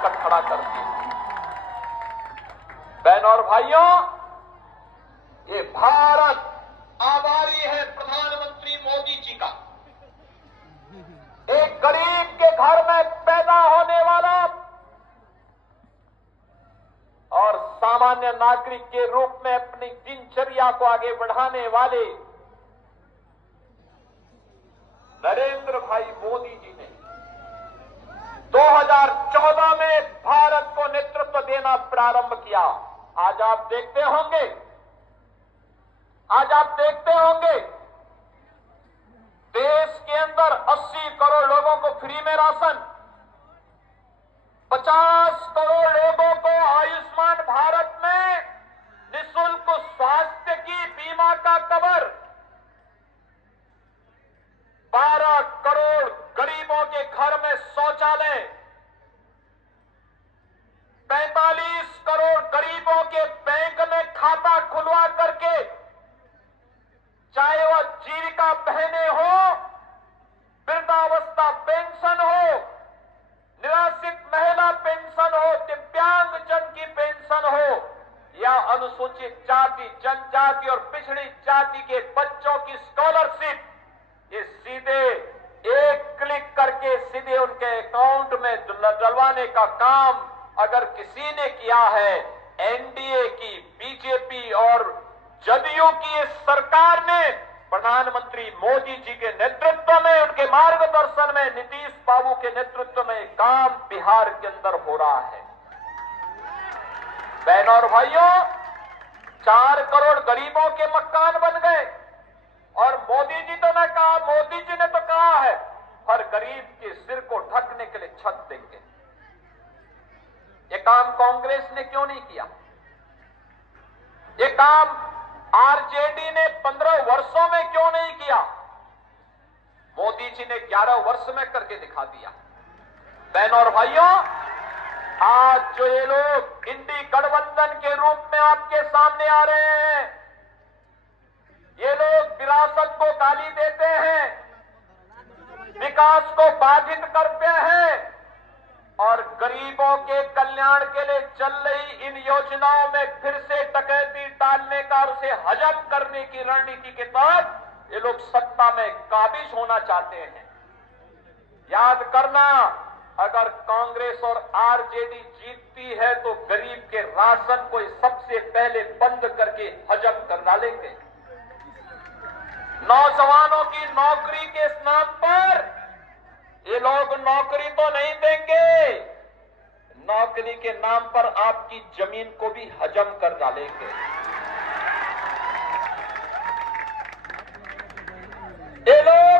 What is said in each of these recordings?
संकट खड़ा कर दिया। बहनों और भाइयों, ये भारत आभारी है प्रधानमंत्री मोदी जी का। एक गरीब के घर में पैदा होने वाला और सामान्य नागरिक के रूप में अपनी दिनचर्या को आगे बढ़ाने वाले नरेंद्र भाई मोदी जी ने 2014 में भारत को नेतृत्व देना प्रारंभ किया। आज आप देखते होंगे देश के अंदर 80 करोड़ लोगों को फ्री में राशन, 50 करोड़ लोगों को आयुष्मान भारत में निःशुल्क स्वास्थ्य की बीमा का कवर, 12 करोड़ गरीबों के घर में शौचालय, 45 करोड़ गरीबों के बैंक में खाता खुलवा करके, चाहे वह जीविका बहने हो, वृद्धावस्था पेंशन हो, निराश्रित महिला पेंशन हो, दिव्यांग जन की पेंशन हो या अनुसूचित जाति, जनजाति और पिछड़ी जाति के बच्चों की स्कॉलरशिप, ये सीधे एक क्लिक करके सीधे उनके अकाउंट में डलवाने का काम अगर किसी ने किया है, एनडीए की, बीजेपी और जदयू की इस सरकार ने प्रधानमंत्री मोदी जी के नेतृत्व में, उनके मार्गदर्शन में, नीतीश बाबू के नेतृत्व में काम बिहार के अंदर हो रहा है। बहनों और भाइयों, 4 करोड़ गरीबों के मकान बन गए और मोदी जी ने तो कहा है हर गरीब के सिर को ढकने के लिए छत देंगे। ये काम कांग्रेस ने क्यों नहीं किया? ये काम आरजेडी ने 15 वर्षों में क्यों नहीं किया? मोदी जी ने 11 वर्ष में करके दिखा दिया। बहनों और भाइयों, आज जो ये लोग इंडी गठबंधन के रूप में आपके सामने आ रहे हैं, ये लोग विरासत को गाली देते हैं, विकास को बाधित करते हैं और गरीबों के कल्याण के लिए चल रही इन योजनाओं में फिर से डकैती डालने का और उसे हजम करने की रणनीति के तहत ये लोग सत्ता में काबिज होना चाहते हैं। याद करना, अगर कांग्रेस और आरजेडी जीतती है तो गरीब के राशन को सबसे पहले बंद करके हजम कर डालेंगे। नौजवानों की नौकरी के नाम पर ये लोग नौकरी तो नहीं देंगे, नौकरी के नाम पर आपकी जमीन को भी हजम कर डालेंगे। ये लोग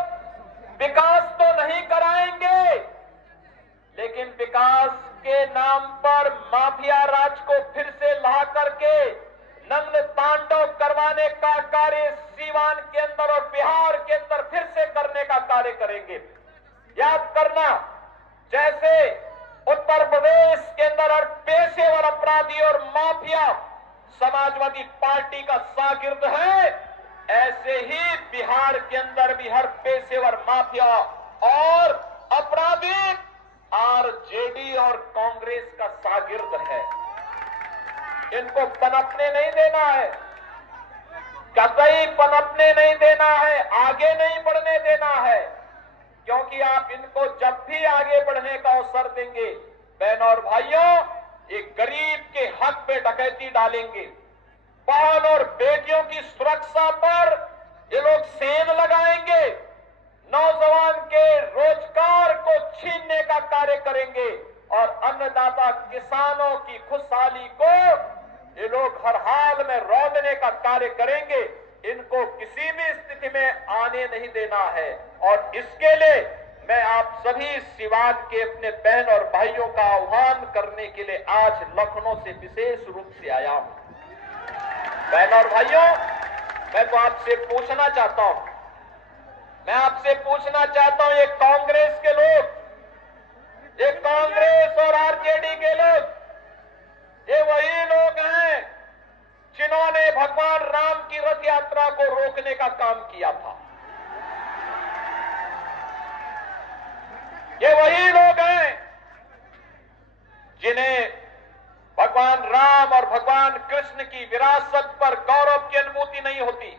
विकास तो नहीं कराएंगे, लेकिन विकास के नाम पर माफिया राज को फिर से ला करके नग्न तांडव करवाने का कार्य सीवान के अंदर और बिहार के अंदर फिर से करने का कार्य करेंगे। याद करना, जैसे उत्तर प्रदेश के अंदर हर पेशेवर अपराधी और माफिया समाजवादी पार्टी का शागिर्द है, ऐसे ही बिहार के अंदर भी हर पेशेवर माफिया और अपराधी आरजेडी और कांग्रेस का शागिर्द है। इनको पनपने नहीं देना है, कतई पनपने नहीं देना है, आगे नहीं बढ़ने देना है, क्योंकि आप इनको जब भी आगे बढ़ने का अवसर देंगे, बहनों और भाइयों, ये गरीब के हक पे डकैती डालेंगे। बहन और बेटियों की सुरक्षा पर ये लोग सेंध लगाएंगे, नौजवान के रोजगार को छीनने का कार्य करेंगे और अन्नदाता किसानों की खुशहाली को ये लोग हर हाल में रौंदने का कार्य करेंगे। इनको किसी भी स्थिति में आने नहीं देना है और इसके लिए मैं आप सभी सिवान के अपने बहन और भाइयों का आह्वान करने के लिए आज लखनऊ से विशेष रूप से आया हूं। बहन और भाइयों, मैं तो आपसे पूछना चाहता हूं, ये कांग्रेस के लोग, ये कांग्रेस और आरजेडी के लोग, ये वही लोग हैं जिन्होंने भगवान राम की रथ यात्रा को रोकने का काम किया था। ये वही लोग हैं जिन्हें भगवान राम और भगवान कृष्ण की विरासत पर गौरव की अनुभूति नहीं होती,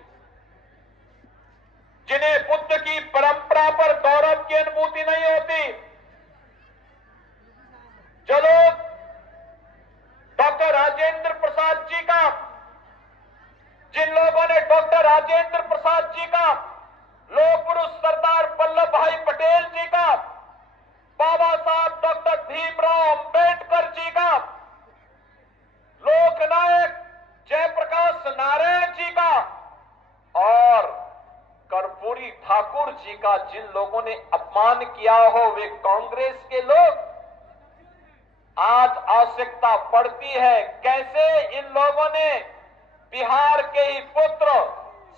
जिन्हें बुद्ध की परंपरा पर गौरव की अनुभूति नहीं होती, जो लोग डॉक्टर राजेंद्र प्रसाद जी का, जिन लोगों ने डॉक्टर राजेंद्र प्रसाद जी का, लोह पुरुष सरदार वल्लभ भाई पटेल जी का, बाबा साहब डॉक्टर भीमराव अंबेडकर जी का, लोकनायक जयप्रकाश नारायण जी का और कर्पूरी ठाकुर जी का जिन लोगों ने अपमान किया हो, वे कांग्रेस के लोग, आज आवश्यकता पड़ती है कैसे इन लोगों ने बिहार के ही पुत्र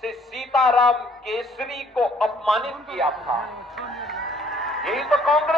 से सीताराम केसरी को अपमानित किया था। यही तो कांग्रेस